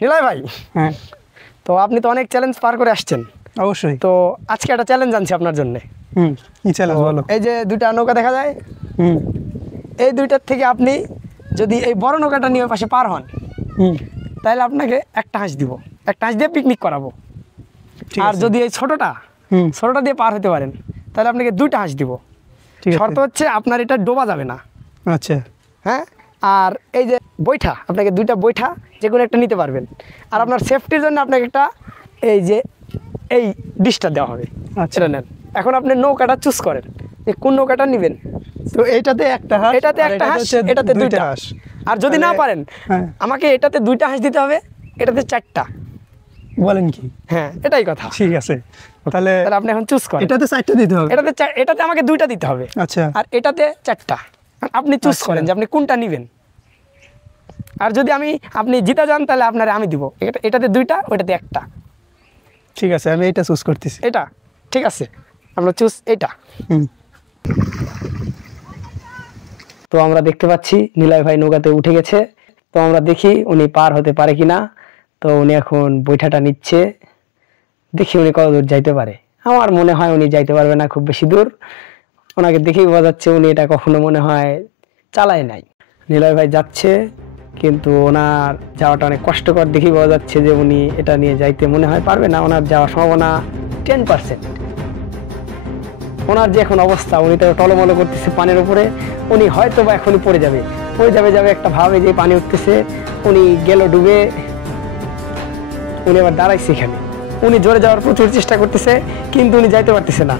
নিলয় ভাই, হ্যাঁ তো আপনি তো অনেক চ্যালেঞ্জ পার করে আসছেন। অবশ্যই। তো আজকে একটা চ্যালেঞ্জ আনছি আপনার জন্য। কি চ্যালেঞ্জ বলো? এই যে দুইটা নৌকা দেখা যায়, হুম এই দুইটার থেকে আপনি যদি এই বড় নৌকাটা নিয়ে পাশে পার হন, তাহলে আপনাকে একটা হাঁস দিব, একটা হাঁস দিয়ে পিকনিক করাবো। আর যদি এই ছোটটা দিয়ে পার হতে পারেন, তাহলে আপনাকে দুইটা হাঁস দিব। শর্ত হচ্ছে আপনার এটা ডোবা যাবে না। আচ্ছা। হ্যাঁ, আর এই যে বৈঠা, আপনাকে দুইটা বৈঠা যে কোনো একটা নিতে পারবেন। আর আপনার সেফটির জন্য আপনাকে একটা এই যে এই ডিশটা দেওয়া হবে। আচ্ছা নেন, এখন আপনি নৌকাটা চুজ করেন যে কোন নৌকাটা নেবেন। তো এইটাতে একটা হাঁস, এটাতে একটা হাঁস, এটাতে দুইটা হাঁস। আর যদি না পারেন, আমাকে এটাতে দুইটা হাঁস দিতে হবে, এটাতে চারটা। বলেন কি? হ্যাঁ, এটাই কথা। ঠিক আছে, তাহলে আপনি এখন চুজ করেন। এটাতে চারটা দিতে হবে, এটাতে আমাকে দুইটা দিতে হবে। আচ্ছা। আর এটাতে চারটা। আপনি চুজ করেন যে আপনি কোনটা নেবেন। আর যদি আপনি জিতে যান, তাহলে আপনার আমি দিব। এটাতে দুইটা, ওইটাতে একটা। ঠিক আছে, আমি এটা চুজ করতেছি। এটা ঠিক আছে, আমরা চুজ এটা। তো আমরা দেখতে পাচ্ছি নিলয় ভাই নৌকাতে উঠে গেছে। তো আমরা দেখি উনি পার হতে পারে কিনা। তো উনি এখন বৈঠাটা নিচ্ছে, দেখি উনি কত দূর যাইতে পারে। আমার মনে হয় উনি যাইতে পারবে না খুব বেশি দূর। ওনাকে দেখেই বোঝা যাচ্ছে উনি এটা কখনো মনে হয় চালায় নাই। নিলয় ভাই যাচ্ছে, কিন্তু ওনার যাওয়াটা অনেক কষ্টকর। দেখেই বোঝা যাচ্ছে যে উনি এটা নিয়ে যাইতে মনে হয় পারবে না। ওনার যাওয়ার সম্ভাবনা 10%। ওনার যে এখন অবস্থা, উনি তো টলমলো করতেছে পানির উপরে। উনি হয়তো বা এখনই পড়ে যাবে একটা ভাবে যে পানি উঠতেছে। উনি গেল ডুবে। উনি আবার দাঁড়াইছে এখানে। উনি জোরে যাওয়ার প্রচুর চেষ্টা করতেছে, কিন্তু উনি যাইতে পারতেছে না,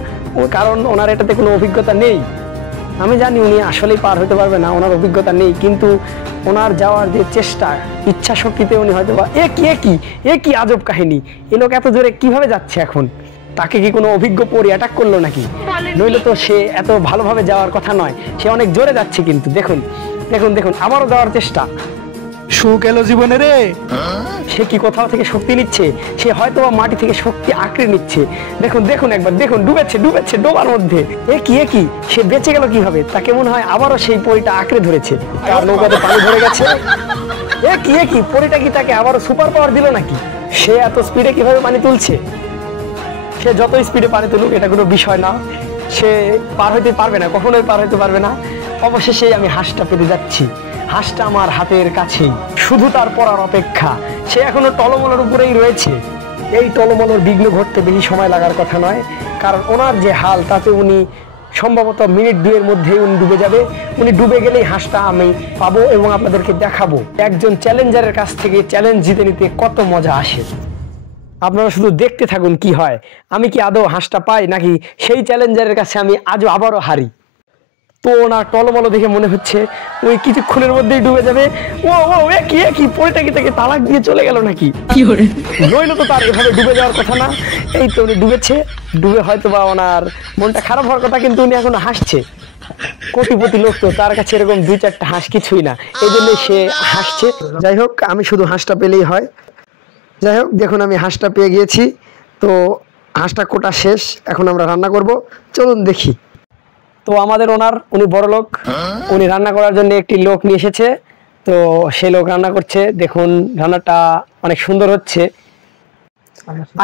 কারণ ওনার এটাতে কোনো অভিজ্ঞতা নেই। আমি জানি উনি আসলেই পার হতে পারবে না, ওনার অভিজ্ঞতা নেই। কিন্তু ওনার যাওয়ার যে চেষ্টা, ইচ্ছা শক্তিতে উনি হয়তো বা এ কি আজব কাহিনী, এ লোক এত জোরে কিভাবে যাচ্ছে এখন? তাকে কি কোনো অভিজ্ঞ পরি অ্যাটাক করলো নাকি? নইলে তো সে এত ভালোভাবে যাওয়ার কথা নয়। সে অনেক জোরে যাচ্ছে, কিন্তু দেখুন দেখুন দেখুন, আবারও যাওয়ার চেষ্টা। সুখ এলো জীবনে রে। সে কি কোথাও থেকে শক্তি নিচ্ছে? সে হয়তো বা মাটি থেকে শক্তি আঁকড়ে নিচ্ছে। দেখুন দেখুন একবার দেখুন, ডুবেছে ডোবার মধ্যে। এ কি সে বেঁচে গেল কিভাবে? তাকে মনে হয় আবারও সেই পরিটা আঁকড়ে ধরেছে। তার নৌকাতে পানি ধরে গেছে। এ কি পরিটা কি তাকে আবারও সুপার পাওয়ার দিল নাকি? সে এত স্পিডে কিভাবে পানি তুলছে? সে যত স্পিডে পানি তুলুক, এটা কোনো বিষয় না। সে পার হইতে পারবে না, কখনোই পার হইতে পারবে না। অবশেষে আমি হাঁসটা পেতে যাচ্ছি। হাঁসটা আমার হাতের কাছেই, শুধু তার পড়ার অপেক্ষা। সে এখনো টলমলের উপরেই রয়েছে। এই টলমলের বিঘ্ন ঘটতে বেশি সময় লাগার কথা নয়, কারণ ওনার যে হাল, তাতে উনি সম্ভবত মিনিট 2 এর মধ্যেই উনি ডুবে যাবে। উনি ডুবে গেলেই হাঁসটা আমি পাবো এবং আপনাদেরকে দেখাবো একজন চ্যালেঞ্জারের কাছ থেকে চ্যালেঞ্জ জিতে নিতে কত মজা আসে। আপনারা শুধু দেখতে থাকুন কি হয়। আমি কি আদৌ হাঁসটা পাই, নাকি সেই চ্যালেঞ্জারের কাছে আমি আবারও হারি। তো ওনার টলমলো দেখে মনে হচ্ছে ওই কিছুক্ষণের মধ্যেই ডুবে যাবে। এ কি পরিটা কি তাকে তালাক দিয়ে চলে গেল নাকি? নইলে তো তার এভাবে ডুবে যাওয়ার কথা না। এই তো উনি ডুবে হয়তো বা ওনার মনটা খারাপ হওয়ার কথা, কিন্তু উনি এখন হাসছে। কোটিপতি লোক, তো তার কাছে এরকম 2-4টা হাঁস কিছুই না, এই জন্য সে হাসছে। যাই হোক, আমি শুধু হাঁসটা পেলেই হয়। যাই হোক, দেখুন আমি হাঁসটা পেয়ে গিয়েছি। তো হাঁসটা কোটা শেষ, এখন আমরা রান্না করব। চলুন দেখি। তো আমাদের উনি বড় লোক, উনি রান্না করার জন্য একটি লোক নিয়ে এসেছে। তো সেই লোক রান্না করছে। দেখুন রান্নাটা অনেক সুন্দর হচ্ছে।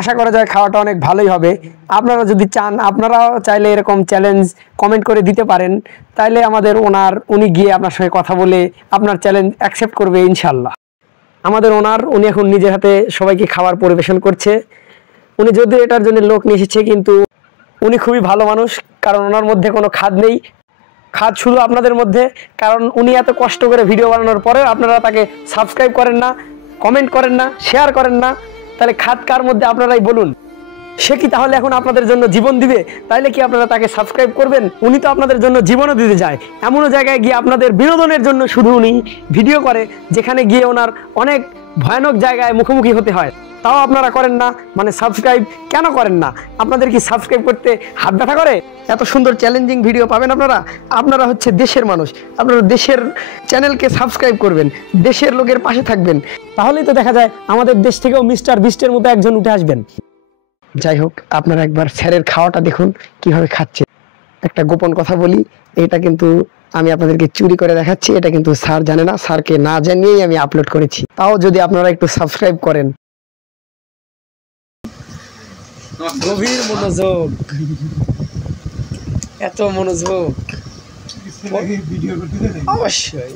আশা করা যায় খাওয়াটা অনেক ভালোই হবে। আপনারা যদি চান, আপনারাও চাইলে এরকম চ্যালেঞ্জ কমেন্ট করে দিতে পারেন। তাইলে উনি গিয়ে আপনার সঙ্গে কথা বলে আপনার চ্যালেঞ্জ অ্যাকসেপ্ট করবে ইনশাল্লাহ। আমাদের উনি এখন নিজের হাতে সবাইকে খাবার পরিবেশন করছে। উনি যদিও এটার জন্য লোক নিয়ে এসেছে, কিন্তু উনি খুবই ভালো মানুষ, কারণ ওনার মধ্যে কোনো খাদ নেই। খাদ শুধু আপনাদের মধ্যে, কারণ উনি এত কষ্ট করে ভিডিও বানানোর পরেও আপনারা তাকে সাবস্ক্রাইব করেন না, কমেন্ট করেন না, শেয়ার করেন না। তাহলে খাদ কার মধ্যে আপনারাই বলুন। সে কি তাহলে এখন আপনাদের জন্য জীবন দিবে? তাইলে কি আপনারা তাকে সাবস্ক্রাইব করবেন? উনি তো আপনাদের জন্য জীবনও দিতে যায়। এমনও জায়গায় গিয়ে আপনাদের বিনোদনের জন্য শুধু উনি ভিডিও করে, যেখানে গিয়ে ওনার অনেক ভয়ানক জায়গায় মুখোমুখি হতে হয়। তাও আপনারা করেন না, মানে সাবস্ক্রাইব কেন করেন না? আপনাদের কি সাবস্ক্রাইব করতে হাত ব্যথা করে? এত সুন্দর চ্যালেঞ্জিং ভিডিও পাবেন আপনারা হচ্ছে দেশের মানুষ। আপনারা দেশের চ্যানেলকে সাবস্ক্রাইব করবেন, দেশের লোকের পাশে থাকবেন। তাহলেই তো দেখা যায় আমাদের দেশ থেকেও মিস্টার বিস্টের মতো একজন উঠে আসবেন। যাই হোক, আপনারা একবার স্যারের খাওয়াটা দেখুন কিভাবে খাচ্ছে। একটা গোপন কথা বলি, এটা কিন্তু আমি আপনাদেরকে চুরি করে দেখাচ্ছি, এটা কিন্তু স্যার জানে না, স্যারকে না জানিয়েই আমি আপলোড করেছি। তাও যদি আপনারা একটু সাবস্ক্রাইব করেন। গভীর মনোযোগ, এত মনোযোগ অবশ্যই।